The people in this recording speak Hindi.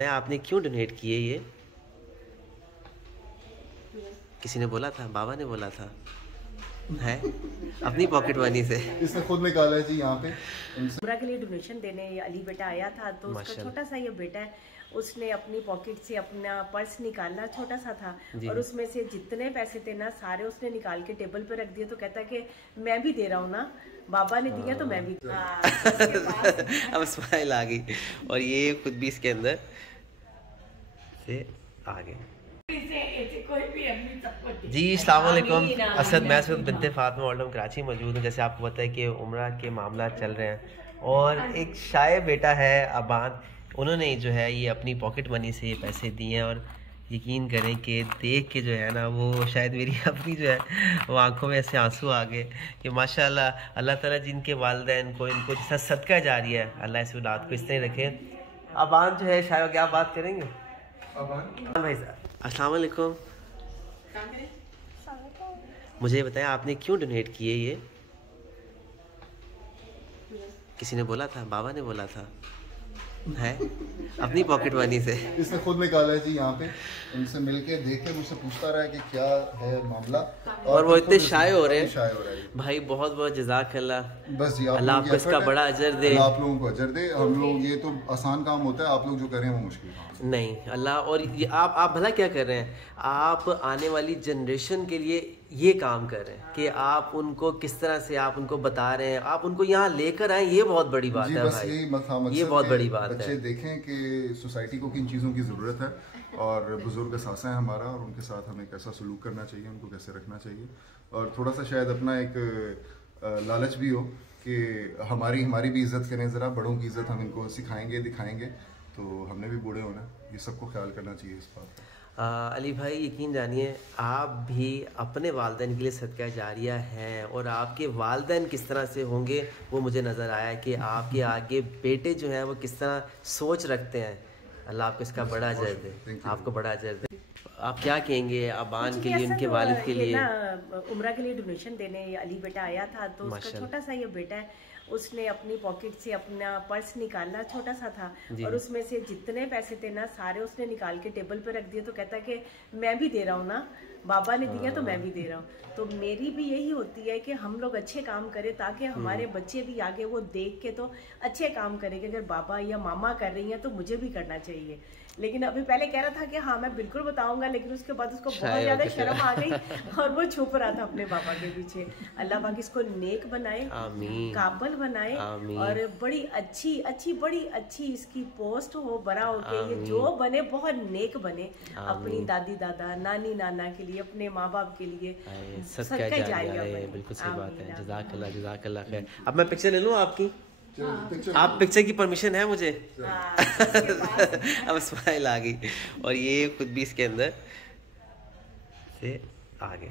आपने क्यों डोनेट किए ये? किसी ने बोला था? बाबा ने बोला था? है अपनी पॉकेट मनी से इसने खुद निकाला है जी यहाँ पे। उम्रा के लिए डोनेशन देने अली बेटा आया था, तो उसका छोटा सा ये बेटा है, उसने अपनी पॉकेट से अपना पर्स निकाला, छोटा सा था, और उसमें से जितने पैसे थे ना सारे उसने निकाल के टेबल पे रख दिए। तो कहता है कि मैं भी दे रहा हूँ ना, बाबा ने दिया तो मैं भी। अब स्माइल आ गई और ये खुद भी इसके अंदर से आ गए। जी अस्सलाम वालेकुम। असद मैं बिनते फातिमा ओल्ड टाउन कराची मौजूद हूँ। जैसे आपको पता है कि उम्रा के मामला चल रहे हैं और एक शाये बेटा है अबान, उन्होंने जो है ये अपनी पॉकेट मनी से ये पैसे दिए हैं और यकीन करें कि देख के जो है ना वो शायद मेरी अपनी जो है वो आंखों में ऐसे आंसू आ गए कि माशाल्लाह अल्लाह ताला जिनके वालिदैन को इनको जैसा सदका जारी है, अल्लाह इस औलाद को इस तरह रखे। अबान जो है शायद क्या बात करेंगे? अबान भाई अस्सलाम वालेकुम। मुझे बताया आपने क्यों डोनेट किए ये? किसी ने बोला था? बाबा ने बोला था? है अपनी पॉकेट मनी से इसने खुद निकाला है जी यहाँ पे। उनसे मिलके देख के मुझसे पूछता रहा है कि क्या है मामला, और वो इतने शाये हो रहे हैं भाई। बहुत बहुत जज़ाकल्लाह। बस जी अल्लाह आपको इसका बड़ा अजर दे, आप लोगों को अजर दे। हम लोग ये तो आसान काम होता है, आप लोग जो करें वो मुश्किल काम नहीं। अल्लाह और ये आप भला क्या कर रहे हैं? आप आने वाली जनरेशन के लिए ये काम कर रहे हैं कि आप उनको किस तरह से आप उनको बता रहे हैं, आप उनको यहाँ लेकर आए, ये बहुत बड़ी बात है बस भाई। ये बहुत बड़ी बात है। बच्चे देखें कि सोसाइटी को किन चीज़ों की ज़रूरत है और बुजुर्ग सासा है हमारा, और उनके साथ हमें कैसा सलूक करना चाहिए, उनको कैसे रखना चाहिए, और थोड़ा सा शायद अपना एक लालच भी हो कि हमारी भी इज्जत करें ज़रा। बड़ों की इज्जत हम इनको सिखाएंगे दिखाएंगे तो हमने भी बूढ़े होना, ये सबको ख्याल करना चाहिए इस बात का। अली भाई यकीन जानिए आप भी अपने वालिदैन के लिए सदका जारिया हैं, और आपके वालिदैन किस तरह से होंगे वो मुझे नज़र आया है कि आपके आगे बेटे जो हैं वो किस तरह सोच रखते हैं। अल्लाह आपको इसका बड़ा अजर दे, आपको बड़ा अजर दे। आप क्या कहेंगे अबान के लिए, उनके वालिद के लिए? उम्रा के लिए डोनेशन देने अली बेटा आया था, तो उसका छोटा सा ये बेटा है, उसने अपनी पॉकेट से अपना पर्स निकाला, छोटा सा था, और उसमें से जितने पैसे थे ना सारे उसने निकाल के टेबल पे रख दिए। तो कहता है कि मैं भी दे रहा हूँ ना, बाबा ने दिया तो मैं भी दे रहा हूँ। तो मेरी भी यही होती है कि हम लोग अच्छे काम करें ताकि हमारे बच्चे भी आगे वो देख के तो अच्छे काम करेंगे। अगर बाबा या मामा कर रही हैं तो मुझे भी करना चाहिए। लेकिन अभी पहले कह रहा था कि हाँ मैं बिल्कुल बताऊंगा, लेकिन उसके बाद उसको बहुत ज्यादा शर्म आ गई और वो छुप रहा था अपने बाबा के पीछे। अल्लाह पाक इसको नेक बनाए, काबल बनाए, और बड़ी अच्छी इसकी पोस्ट हो, बड़ा हो के ये जो बने बहुत नेक बने, अपनी दादी दादा नानी नाना के लिए, अपने माँ बाप के लिए सदका जारिया बने। बिल्कुल सही बात है। जज़ाकल्लाह जज़ाकल्लाह खैर। अब मैं पिक्चर ले लूँ आपकी? आप पिक्चर की परमिशन है मुझे? अब स्माइल आ गई और ये खुद भी इसके अंदर से आ गए।